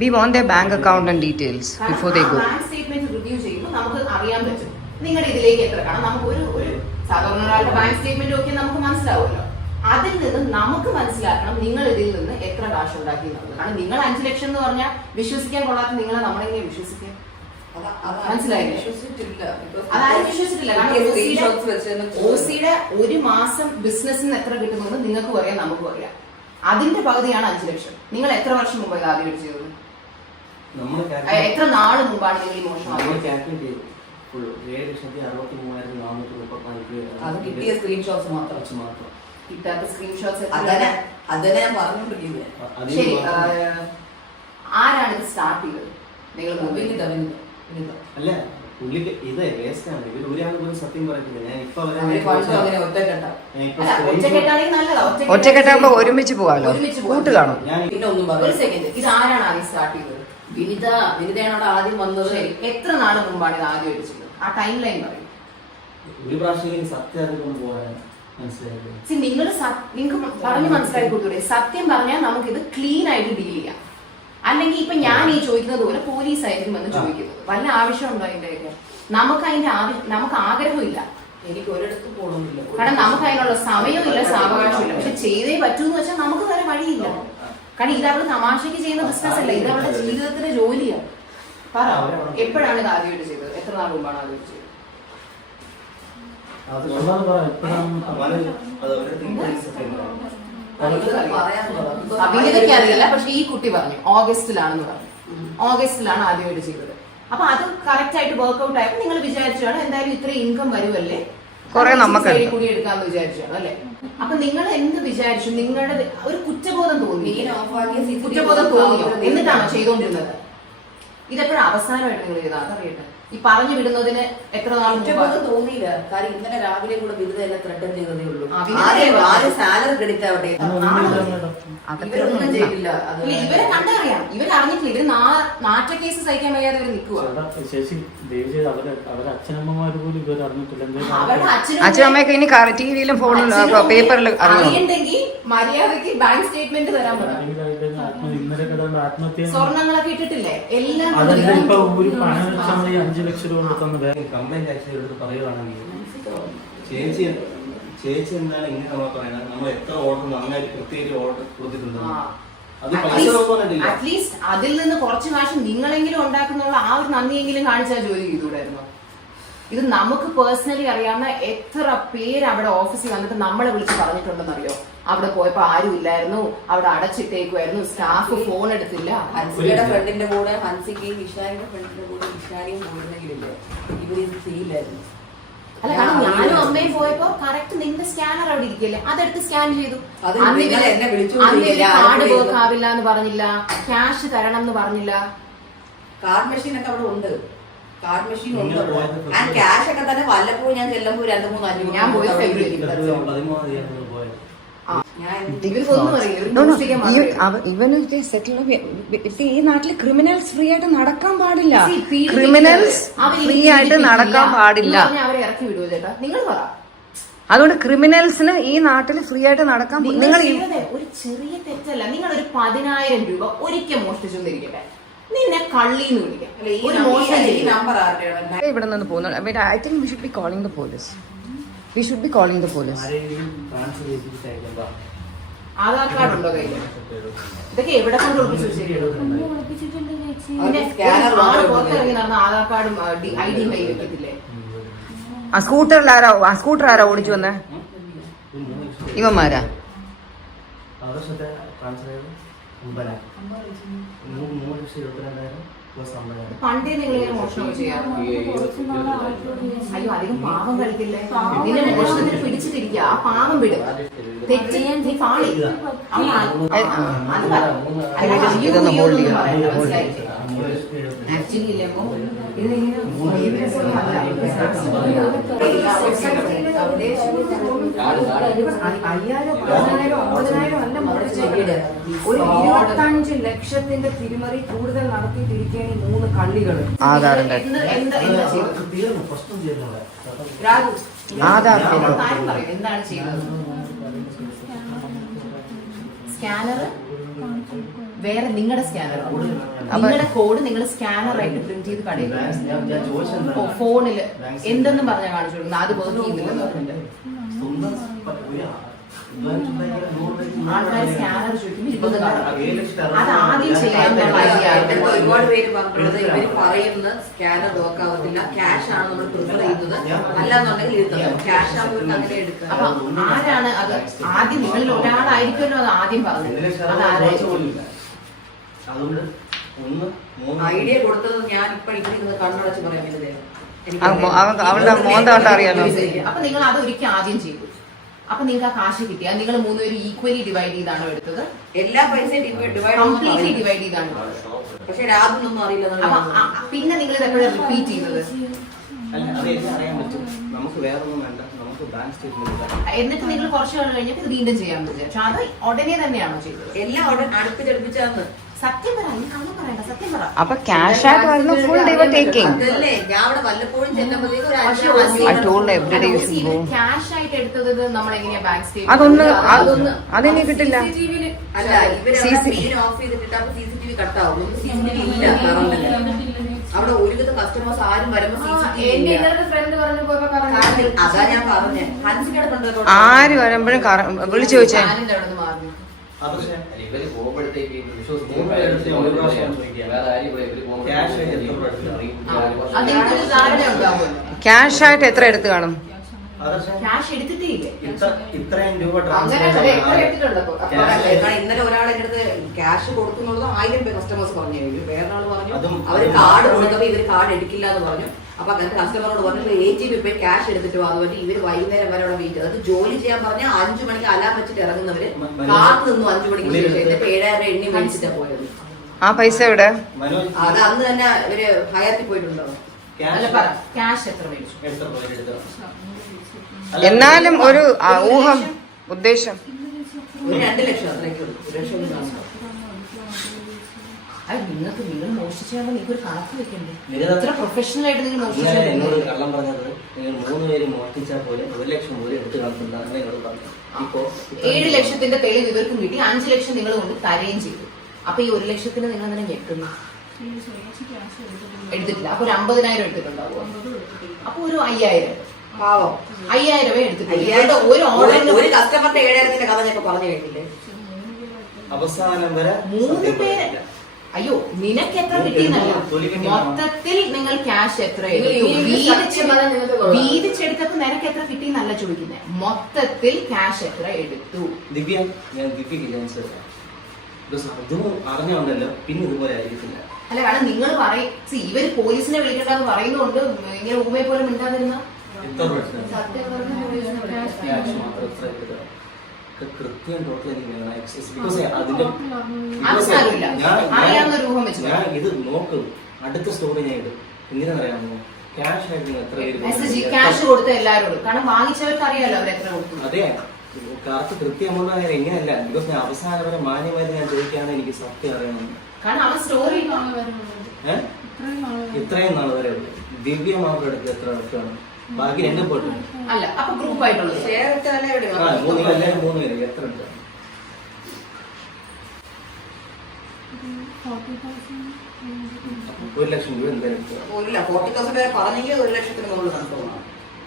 We want their bank account and details before they go. Bank statement review ചെയ്യുമ്പോൾ നമുക്ക് അറിയാൻ പറ്റും നിങ്ങളുടെ ഇതിലേക്ക് എത്ര കാണാം. നമുക്ക് ഒരു സാധാരണ ഒരാളുടെ ബാങ്ക് സ്റ്റേറ്റ്മെന്റ് ഒക്കെ നമുക്ക് മനസ്സിലാവുമല്ലോ. അതിൽ നിന്ന് നമുക്ക് മനസ്സിലാക്കണം നിങ്ങൾ ഇതിൽ നിന്ന് എത്ര കാശ് ഉണ്ടാക്കി എന്നുള്ളത്. കാരണം നിങ്ങൾ 5 ലക്ഷം എന്ന് പറഞ്ഞാൽ വിശ്വസിക്കാൻ കൊള്ളാത്ത നിങ്ങളെ നമ്മളെങ്ങനെ വിശ്വസിക്കാം? മനസ്സിലായില്ലേ? അതായത് വിശ്വസിച്ചിട്ടില്ല. ഓസിയുടെ ഒരു മാസം ബിസിനസ്സിന് എത്ര കിട്ടുമെന്ന് നിങ്ങൾക്കും അറിയാം നമുക്കും അറിയാം. അതിന്റെ പകുതിയാണ് 5 ലക്ഷം. നിങ്ങൾ എത്ര വർഷം മുമ്പ് ഇത് ആദ്യം ചെയ്തത്? എത്ര നാള് മുമ്പാണ് നിങ്ങൾ ഈ മോഷണം? അത് കിട്ടിയ സ്ക്രീൻഷോട്ട്സ് മാത്രം. കിട്ടാത്ത സ്ക്രീൻഷോട്ട്സ് അതന്നെ ഞാൻ പറഞ്ഞുകൊണ്ടിരിക്കുന്നത്. ശരി, ആരാണ് ഇത് സ്റ്റാർട്ട് ചെയ്തത്? നിങ്ങൾ അല്ല പുള്ളിക്ക് ഇത് വേസ്റ്റാണ്. ഇവർ ഒരാൾ പോലും സത്യം പറയത്തില്ല. ഞാൻ ഇപ്പൊ ഒറ്റക്കെട്ടാകുമ്പോ ഒരുമിച്ച് പോവാലോ, കൂട്ട് കാണും. പിന്നെ ഒന്നും ഒരു സെക്കൻഡ്, ഇത് ആരാണ് ആദ്യം സ്റ്റാർട്ട് ചെയ്തത്? വിനിതയാണ് അവിടെ ആദ്യം വന്നത്. ശരി, എത്ര നാള് മുമ്പാണ് ഇത് ആദ്യം അടിച്ചത്? ആ ടൈം ലൈൻ പറയും. ഒരു പ്രാവശ്യം സത്യം അറിഞ്ഞുകൊണ്ട് പോകാൻ മനസ്സിലായത്. നിങ്ങൾക്ക് പറഞ്ഞു മനസ്സിലാക്കി കൊടുത്തൂടെ? സത്യം പറഞ്ഞാൽ നമുക്കിത് ക്ലീൻ ആയിട്ട് ഡീൽ ചെയ്യാം. അല്ലെങ്കിൽ ഇപ്പൊ ഞാൻ ഈ ചോദിക്കുന്നത് പോലെ പോലീസ് ആയിരിക്കും എന്ന് ചോദിക്കുന്നത്. വല്ല ആവശ്യമുണ്ടോ അതിന്റെയൊക്കെ? നമുക്ക് ആഗ്രഹമില്ല. എനിക്ക് ഒരിടത്ത് പോകണമെന്നില്ല. കാരണം നമുക്ക് അതിനുള്ള സമയവും ഇല്ല, സാവകാശമില്ല. പക്ഷെ ചെയ്തേ പറ്റൂന്ന് വെച്ചാൽ നമുക്ക് വേറെ വഴിയില്ല. കാരണം ഇത് അവള് തമാശക്ക് ചെയ്യുന്ന ബിസിനസ് അല്ല, ഇത് അവളുടെ ജീവിതത്തിന്റെ ജോലിയാണ്. പറ, എപ്പോഴാണ് ഇത് ആദ്യമായിട്ട് ചെയ്തത്? എത്ര നാൾ മുമ്പാണ് ആദ്യമായിട്ട് ചെയ്തത്? അഭിനേതയ്ക്ക് അറിയില്ല, പക്ഷെ ഈ കുട്ടി പറഞ്ഞു ഓഗസ്റ്റിലാണെന്ന് പറഞ്ഞു. ഓഗസ്റ്റിലാണ് ആദ്യമായിട്ട് ചെയ്തത്. അപ്പൊ അത് കറക്റ്റ് ആയിട്ട് വർക്ക്ഔട്ട് ആയപ്പോ നിങ്ങൾ വിചാരിച്ചാണ് എന്തായാലും ഇത്ര ഇൻകം വരുമല്ലേ, കുറെ നമുക്ക് കൂടി എടുക്കാന്ന് വിചാരിച്ചാണ് അല്ലെ? അപ്പൊ നിങ്ങൾ എന്ത് വിചാരിച്ചു? നിങ്ങളുടെ ഒരു കുറ്റബോധം തോന്നി? കുറ്റബോധം തോന്നിയോ? എന്നിട്ടാണോ ചെയ്തുകൊണ്ടിരുന്നത്? ഇതെപ്പോഴും അവസാനമായിട്ട് നിങ്ങൾ ചെയ്താൽ അതറിയട്ടെ. ഈ പറഞ്ഞു വിടുന്നതിന് എത്ര നാൾ തോന്നിയില്ല. കാരണം ഇന്നലെ രാവിലെ കൂടെ വിരുദ്ധ എല്ലാം ത്രട്ടൻ ചെയ്തതേ ഉള്ളൂ. സാലറി ക്രെഡിറ്റ് ആവട്ടെ, ഇവരൊന്നും ചെയ്തില്ല. ഇവരെ കണ്ടറിയാം, ഇവരറിഞ്ഞിട്ടില്ല. ഇവര് നാറ്റ കേസ് സഹിക്കാൻ വയ്യാതെ ഇവർ നിൽക്കുക. അച്ഛനമ്മയൊക്കെ ഇനി ടിവിയിലും ഫോണിലും പേപ്പറിലും അറിയണ്ടെങ്കിൽ മര്യാദക്ക് ബാങ്ക് സ്റ്റേറ്റ്മെന്റ് തരാൻ പറയാം. സ്വർണ്ണങ്ങളൊക്കെ ഇട്ടിട്ടില്ലേ എല്ലാം. കംപ്ലൈന്റ് ആക്ച്വലി പറയുവാണെങ്കിൽ ചേച്ചി എന്താണ് ഇങ്ങനെ നമ്മൾ പറയുന്നത്? നമ്മൾ എത്ര ഓർഡർ നന്നായിട്ട് കൃത്യമായിട്ട് ഓർഡർ കൊടുത്തിട്ടുണ്ട്. അറ്റ്ലീസ്റ്റ് അതിൽ നിന്ന് കുറച്ച് കാശ് നിങ്ങളെങ്കിലും ഉണ്ടാക്കുന്നുള്ള ആ ഒരു നന്ദിയെങ്കിലും കാണിച്ചാൽ ജോലി ചെയ്തുകൂടായിരുന്നു. ഇത് നമുക്ക് പേഴ്സണലി അറിയാവുന്ന എത്ര പേര് അവിടെ ഓഫീസിൽ വന്നിട്ട് നമ്മളെ വിളിച്ച് പറഞ്ഞിട്ടുണ്ടെന്നറിയോ? അവിടെ പോയപ്പോ ആരും ഇല്ലായിരുന്നു, അവിടെ അടച്ചിട്ടേക്കുമായിരുന്നു, സ്റ്റാഫ് ഫോൺ എടുത്തില്ല. ഹൻസിയുടെ ഫ്രണ്ടിന്റെ കൂടെ ഹൻസിക്ക് വിശാലിന്റെ ഫ്രണ്ടിന്റെ കൂടെ വിശാലിയും പോയിരുന്നെങ്കിലില്ലേ ഇവരിത് ചെയ്യില്ലായിരുന്നു. അല്ല, കാരണം ഞാനും അമ്മയും പോയപ്പോ കറക്റ്റ് നിന്റെ സ്കാനർ അവിടെ ഇരിക്കല്ലേ, അതെടുത്ത് സ്കാൻ ചെയ്തു. കാർഡ് വർക്ക് ആവില്ല എന്ന് പറഞ്ഞില്ല, ക്യാഷ് തരണം എന്ന് പറഞ്ഞില്ല. കാർഡ് മെഷീൻ ഒക്കെ അവിടെ ഉണ്ട്. കാർഡ് മെഷീൻ ഉണ്ട്. ക്യാഷ് ഒക്കെ തന്നെ വല്ലപ്പോഴും ഞാൻ ചെല്ലുമ്പോൾ 2-3-5 ഞാൻ പോയി ഈ നാട്ടില് ക്രിമിനൽസ് ഫ്രീ ആയിട്ട് നടക്കാൻ പാടില്ല. ക്രിമിനൽസ് ഫ്രീ ആയിട്ട് നടക്കാൻ പാടില്ല. അവരെ ഇറക്കി വിടുവോ ചേട്ടാ? നിങ്ങൾ പറ. അതുകൊണ്ട് ക്രിമിനൽസിന് ഈ നാട്ടിൽ ഫ്രീ ആയിട്ട് നടക്കാൻ നിങ്ങൾ ഒരു ചെറിയ തെറ്റല്ല. നിങ്ങൾ ഒരു 10,000 രൂപ ഒരിക്കൽ മോഷ്ടിച്ചോണ്ടിരിക്കട്ടെ, നിന്നെ കള്ളിന്ന് വിളിക്കാം. ഒരു മോഷണം ഇവിടെ നിന്ന് പോകുന്നു. I think we should be calling the police. We should be calling the police. Aadhaar card ഉണ്ടോ കയ്യിൽ? ഇതൊക്കെ എവിടെ കൊണ്ട് ഒളിപ്പിച്ചു പുറത്തിറങ്ങി നടന്ന ആധാർ കാർഡും ID കയ്യിൽ വെക്കത്തില്ലേ? സ്കൂട്ടർ ആരാ ഓടിച്ചു വന്നേ? ഇവന്മാരാ? പണ്ടേ നിങ്ങൾ ഇങ്ങനെ മോഷണം ചെയ്യാം? അയ്യോ, അധികം പാവം കളിക്കില്ലേ? നിന്നെ മോഷണത്തിന് പിടിച്ചിട്ടിരിക്കുക. ആ പാവം വിട്. തെറ്റ് നീ പാളി. ഇതൊന്ന് ഹോൾഡ് ചെയ്യാം. ആക്ച്വലി ഇല്ലേ അപ്പൊ ഒരു 25 ലക്ഷത്തിന്റെ തിരിമറി കൂടുതൽ നടത്തിയിട്ടിരിക്കുകയാണ് ഈ 3 കള്ളികൾ. ആധാറിന്റെ എന്താണ് ചെയ്യുന്നത്? സ്കാനർ വേറെ നിങ്ങളുടെ സ്കാനർ നിങ്ങളുടെ കോഡ് നിങ്ങൾ സ്കാനറായിട്ട് പ്രിന്റ് ചെയ്ത് കടയിൽ ഞാൻ ചോദിച്ചെന്താ? ഫോണില് എന്തെന്നും പറഞ്ഞാൽ കാണിച്ചു കൊടുക്കുന്നത് അത് വർക്ക് ചെയ്യുന്നില്ലെന്ന് പറഞ്ഞിട്ട് സ്വന്തം ആൾക്കാർ സ്കാനർ ചോദിക്കുമ്പോൾ 20 കാണും. 7 ലക്ഷം അത് ആദ്യം ചെയ്യാനുള്ള ഐഡിയ ഇവിടുത്തെ ഒരുപാട് പേര് പറഞ്ഞത് ഇവര് പറയുന്ന സ്കാനർ നോക്കാവത്തില്ല, ക്യാഷ് ആണ് നമ്മൾ പ്രിഫർ ചെയ്യുന്നത്, അല്ലാന്നുണ്ടെങ്കിൽ ഇരുത്തണം. ക്യാഷ് ആകുമ്പോൾ അങ്ങനെ എടുക്കുക. അപ്പൊ ആരാണ് അത് ആദ്യം നിങ്ങളിൽ ഒരാളായിരിക്കുമല്ലോ അത് ആദ്യം പറഞ്ഞത് അത് ആരായിരിക്കും? അതുകൊണ്ട് ഐഡിയ കൊടുത്തത് ഞാൻ ഇപ്പൊ ഇവിടെ കണ്ണടച്ച് പറയാൻ പറ്റുന്നത് അവളുടെ മോന്ത കണ്ടാ അറിയാലോ. അപ്പൊ നിങ്ങൾ അത് ഒരിക്കൽ ആദ്യം ചെയ്തു. അപ്പൊ നിങ്ങൾക്ക് ആ കാശ് കിട്ടിയ നിങ്ങൾ 3 പേരും ഈക്വലി ഡിവൈഡ് ചെയ്താണോ എടുത്തത്? എല്ലാ പൈസയും കംപ്ലീറ്റ്ലി ഡിവൈഡ് ചെയ്താണ്. പക്ഷെ രാത്രിയൊന്നും അറിയില്ല. അപ്പൊ പിന്നെ നിങ്ങൾ ഇത് എപ്പോഴും റിപ്പീറ്റ് ചെയ്തത്? അല്ല, അത് എനിക്ക് അറിയാൻ പറ്റും. നമുക്ക് വേറെ ഒന്നും വേണ്ട, നമുക്ക് ബാങ്ക് സ്റ്റേറ്റ്മെന്റ്. എന്നിട്ട് നിങ്ങൾ കുറച്ച് നാൾ കഴിഞ്ഞിട്ട് ഇത് വീണ്ടും ചെയ്യാൻ പറ്റും. പക്ഷെ അത് ഉടനെ തന്നെയാണോ ചെയ്തത്? എല്ലാം ഉടൻ അടുപ്പിച്ചടുപ്പിച്ചാന്ന്. സത്യം പറ, കള്ളം പറയണ്ട, സത്യം പറ. അപ്പൊ ക്യാഷ് ആയിട്ട് വരുന്ന ഫുൾ ഡേ ടേക്കിംഗ്. അതല്ലേ ഞാൻ അവിടെ വല്ലപ്പോഴും ചെന്നപ്പോഴത്തേക്ക് ഒരു പക്ഷേ I told every day you should go. Cash ആയിട്ട് എടുത്തത് നമ്മൾ എങ്ങനെയാ ബാങ്ക് അതെനിക്ക് കിട്ടില്ല. അല്ല ഇവര് മെയിൻ ഓഫ് ചെയ്തിട്ട് അപ്പൊ CCTV കട്ടാവും. CCTV ഇല്ല കറണ്ടില്. അവിടെ ഒരുവിധ കസ്റ്റമേഴ്സ് ആരും വരുമ്പോ CCTV അതാ ഞാൻ പറഞ്ഞേ. ഹൻസിനോട് കണ്ടോ ആര് വരുമ്പോഴും വിളിച്ചു ചോദിച്ചേ. ഇവര് പോകുമ്പോഴത്തേക്ക് ക്യാഷ് ആയിട്ട് എത്ര എടുത്ത് കാണും? ക്യാഷ് എടുത്തിട്ടേ ഇല്ലേ? ഇത്രയും രൂപ ഇന്നലെ ഒരാൾ എന്റെ അടുത്ത് ക്യാഷ് കൊടുക്കുന്നുള്ളത് 1000 രൂപ കസ്റ്റമേഴ്സ് പറഞ്ഞു. വേറൊരാൾ പറഞ്ഞു അവര് കാർഡ് കൊടുത്തപ്പോ ഇവര് കാർഡ് എടുക്കില്ല എന്ന് പറഞ്ഞു. അപ്പൊ അങ്ങനത്തെ കസ്റ്റമറോട് പറഞ്ഞു AGB പോയി ക്യാഷ് എടുത്തിട്ട് വന്നു. പറഞ്ഞ് ഇവര് വൈകുന്നേരം വരെ അവിടെ വെയിറ്റ്. അത് ജോലി ചെയ്യാൻ പറഞ്ഞാൽ 5 മണിക്ക് അലാം വെച്ചിട്ട് ഇറങ്ങുന്നവര് കാത്ത് നിന്നു 5 മണിക്ക് ശേഷം. എന്നിട്ട് 7000 എണ്ണി മേടിച്ചിട്ടാ പോയത്. ആ പൈസ എവിടെ? അത് അന്ന് തന്നെ ഇവര് ഹയത്തിൽ പോയിട്ടുണ്ടോ? അല്ല പറ, ക്യാഷ് എത്ര മേടിച്ചു? എന്നാലും ഒരു ഊഹം, ഉദ്ദേശം. ഒരു 2 ലക്ഷം അത്രയ്ക്ക് ഉള്ളൂ. 1 ലക്ഷം. അത് നിങ്ങൾക്ക് നിങ്ങൾ മോഷിച്ചാൽ നിങ്ങൾക്ക് ഒരു കണക്ക് വെക്കണ്ടേ? എത്ര പ്രൊഫഷണൽ ആയിട്ട് നിങ്ങൾ മോഷിച്ചാൽ എന്നോട് കള്ളം പറഞ്ഞത് നിങ്ങൾ 3 പേര് മോഷ്ടിച്ചാൽ പോലെ 1 ലക്ഷം പോലും എടുത്ത് കളഞ്ഞിട്ടുണ്ടെന്ന് എന്നോട് പറഞ്ഞു. ഇപ്പോ 7 ലക്ഷത്തിന്റെ തെളിവ് ഇവർക്കും കിട്ടി. 5 ലക്ഷം നിങ്ങൾ കൊണ്ട് തരുകയും ചെയ്തു. അപ്പൊ ഈ 1 ലക്ഷത്തിന് നിങ്ങൾ അങ്ങനെ ഞെട്ടുന്നു എടുത്തിട്ടില്ല. അപ്പൊ ഒരു 50,000 എടുത്തിട്ടുണ്ടാവുമോ? അപ്പൊ ഒരു 5,000 പാവം 5,000 എടുത്തിട്ടില്ല. ഒരു ഓർഡറിന് ഒരു കസ്റ്റമറിന്റെ 7,000ത്തിന്റെ കഥ ഞാൻ പറഞ്ഞു കേട്ടില്ലേ? അവസാനം വരെ 3 പേര്. അയ്യോ, നിനക്ക് എത്ര കിട്ടിയെന്നല്ല, മൊത്തത്തിൽ നിങ്ങൾ ക്യാഷ് എത്ര വീതിച്ചെടുത്തപ്പോ നിനക്ക് എത്ര കിട്ടിയെന്നല്ല ചോദിക്കുന്നത്. മൊത്തത്തിൽ ക്യാഷ് എത്ര എടുത്തു? ദിവ്യ, ഞാൻ ദിവ്യക്ക് ക്യാൻസർ അതും അറിഞ്ഞോണ്ടല്ലോ പിന്നെ ഇതുപോലെ ആയിരിക്കില്ല. അല്ല, കാരണം നിങ്ങൾ പറയും ഇവര് പോലീസിനെ വിളിക്കണ്ടെന്ന് പറയുന്നതുകൊണ്ട് ഇങ്ങനെ ഊമയെ പോലെ മിണ്ടാതിരുന്ന കൃത്യം ടോട്ടൽ എനിക്ക് വേണം. ബിക്കോസ് അതിന്റെ അറിയാവുന്ന ഒരു ഊഹം വെച്ചു ഞാൻ ഇത് നോക്കും. അടുത്ത സ്റ്റോറി ഞാൻ ഇടും. എന്തിനാണെന്നറിയാമോ? ക്യാഷ് ആയിട്ട് നിങ്ങൾ എത്ര മെസ്സേജ് ക്യാഷ് കൊടുത്ത എല്ലാവരോടും, കാരണം വാങ്ങിച്ചവർക്ക് അറിയാലോ അവർ എത്ര കൊടുത്തു. അതെ, കറക്റ്റ് കൃത്യമുള്ള കാര്യം എങ്ങനെയല്ല. ബിക്കോസ് ഞാൻ അവസാനം വരെ മാന്യമായിട്ട് ഞാൻ ചോദിക്കുകയാണ് എനിക്ക് സത്യം അറിയണം. കാരണം അവൻ സ്റ്റോറി ഇത്രയും നാൾ വരെ ദിവ്യ മാത്രം എടുക്കുക എത്ര അടുത്താണ്, ബാക്കി 2 പോയിട്ട് അല്ല. അപ്പൊ ഗ്രൂപ്പ് ആയിട്ടുള്ളത് ഷെയർ ഇട്ടാലേ എവിടെ 3 പേര് എത്ര എടുത്ത 1 ലക്ഷം രൂപ എന്തായാലും എടുക്കുക. 40,000 വരെ പറഞ്ഞെങ്കിൽ 1 ലക്ഷത്തിന് മുകളിൽ കണക്ക് പോകണം.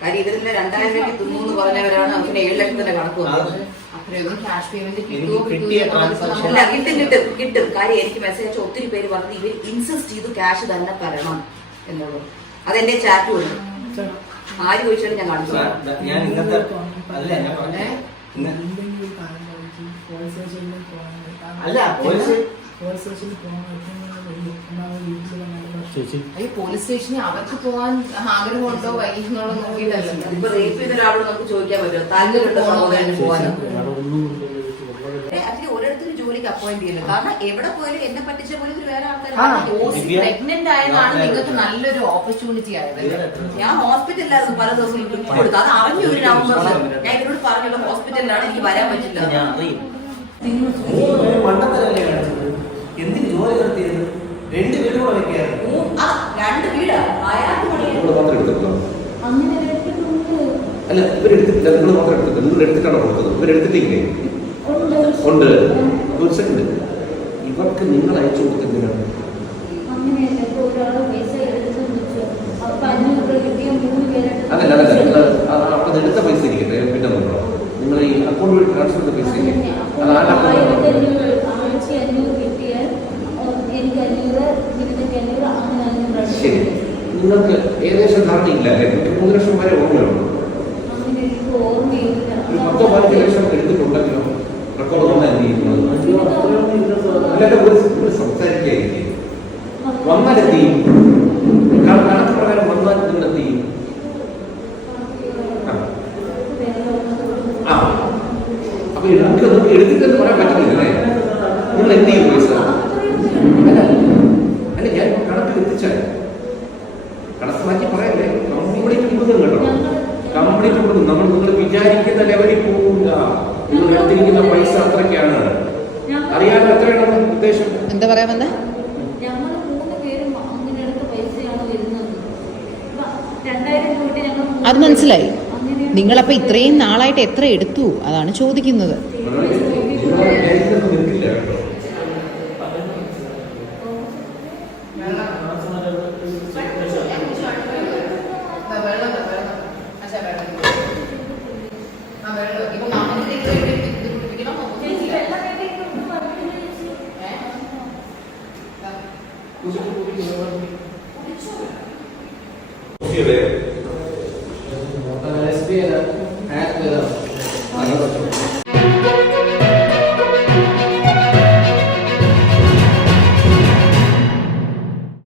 കാര്യം ഇതിന്റെ 2,000 രൂപയ്ക്ക് തിന്നു പറഞ്ഞവരാണ് അവന് 7 ലക്ഷത്തിന്റെ കണക്ക് വന്നത്. അത്രയൊന്നും ക്യാഷ് പേയ്മെന്റ് കിട്ടിയ transaction അല്ല, കിട്ടും. കാര്യം എനിക്ക് മെസ്സേജ് അയച്ച ഒത്തിരി പേര് പറഞ്ഞത് ഇവർ ഇൻസിസ്റ്റ് ചെയ്തു ക്യാഷ് തന്നെ തരണം എന്നുള്ളത്. അതെന്റെ ചാറ്റ് വരും. ആര് ചോദിച്ചാലും ഞാൻ കാണിച്ചു. ഞാൻ ഇന്നത്തെ അല്ല ഞാൻ പറഞ്ഞേ അല്ല ഈ പോലീസ് സ്റ്റേഷനിൽ അവർക്ക് പോകാൻ ആഗ്രഹമുണ്ടോ വൈകുന്നുണ്ടോ നോക്കിയിട്ടല്ലോ. ഇപ്പൊ റേപ്പ് ചെയ്ത ഒരാളോട് നമുക്ക് ചോദിക്കാൻ പറ്റുമോ താല്പര്യമുണ്ടോ സഹോദരന് പോകാനോ? അതിന് ഓരോരുത്തരും ജോലിക്ക് അപ്പോയിന്റ് ചെയ്യുന്നത്. കാരണം എവിടെ പോയാലും എന്നെ പറ്റിച്ച പോലെ വേറെ ആൾക്കാർ പ്രഗ്നന്റ് ആയതാണ് നിങ്ങൾക്ക് നല്ലൊരു ഓപ്പർച്യൂണിറ്റി ആയത്. ഞാൻ ഹോസ്പിറ്റലിലായിരുന്നു പല ദിവസം കൊടുത്തു. അത് അറിഞ്ഞു ഒരു നവംബറിൽ ഞാൻ ഇവരോട് പറഞ്ഞുള്ള ഹോസ്പിറ്റലിലാണ് എനിക്ക് വരാൻ പറ്റില്ല. ഞാൻ അറിയും പണ്ടത്തെ എന്തിന് ജോലി നടത്തിയത് 2 വീട് കൂടെ വെക്കായിരുന്നു. 2 വീടാ അയാൾക്ക് അല്ല ഇവരെടുത്തിട്ടില്ല, നിങ്ങൾ മാത്രം എടുത്തിട്ടില്ല. നിങ്ങൾ എടുത്തിട്ടാണോ കൊടുത്തത്? ഇവരെടുത്തിട്ടില്ലേ? ഉണ്ട്. ഒരു സെക്കൻഡ്, ഇവർക്ക് നിങ്ങൾ അയച്ചു കൊടുത്തെന്തിനാണ്? അങ്ങനെയല്ല, ഇപ്പൊ ഒരാള് പൈസ എടുത്തു വെച്ചു, അപ്പൊ 500 രൂപ കിട്ടിയ 3 പേരായിട്ട് അതല്ല നിങ്ങൾ അപ്പം എടുത്ത പൈസ ഇരിക്കട്ടെ, പിന്നെ നോക്കണം. നിങ്ങൾ ഈ അക്കൗണ്ട് വഴി ട്രാൻസ്ഫർ ചെയ്ത പൈസ ഇല്ലേ, അത് ആരുടെ അക്കൗണ്ട്? 1500 കിട്ടിയാൽ എനിക്ക് 500, നിനക്ക് 500, അങ്ങനെ 500. ശരി, നിങ്ങൾക്ക് ഏകദേശം ധാരണയില്ല അല്ലേ? 3 ലക്ഷം വരെ ഓർമ്മയുള്ളൂ. അങ്ങനെ എനിക്ക് ഓർമ്മയില്ല. ഒരു 10-15 ലക്ഷം എടുത്തിട്ടുണ്ടെങ്കിലോ റെക്കോർഡ് വന്നായിരിക്കുന്നത്. അല്ലാതെ ഒരു സംസാരിക്കുകയായിരിക്കും. വന്നാലെത്തി കണക്ക് പ്രകാരം വന്നാൽ നിന്നെത്തി. ആ അപ്പൊ നമുക്ക് എടുത്തിട്ടെന്ന് പറയാൻ പറ്റുന്നില്ലേ? നിങ്ങൾ എന്ത് ചെയ്യും പൈസ? അല്ല ഞാൻ കണക്ക് എത്തിച്ചാൽ കണക്ക് മാറ്റി പറയല്ലേ, കംപ്ലീറ്റ് കൊടുക്കും കേട്ടോ. കംപ്ലീറ്റ് കൊടുക്കും. നിങ്ങൾ വിചാരിക്കുന്ന ലെവലിൽ പോകില്ല. നിങ്ങൾ എടുത്തിരിക്കുന്ന പൈസ അത്രയ്ക്കാണ്. അറിയാൻ എത്രയാണ് ഉദ്ദേശം? എന്താ പറയാൻ വന്നേ? ഞങ്ങൾ 3 പേരും അങ്ങനെ എടുത്ത പൈസയാണ് വരുന്നത്. 2000 രൂപ ഞങ്ങൾ അത് മനസ്സിലായി. അങ്ങനെ നിങ്ങളപ്പോ ഇത്രയും നാളായിട്ട് എത്ര എടുത്തു അതാണ് ചോദിക്കുന്നത്. നിൽക്കില്ല കേട്ടോ. SBI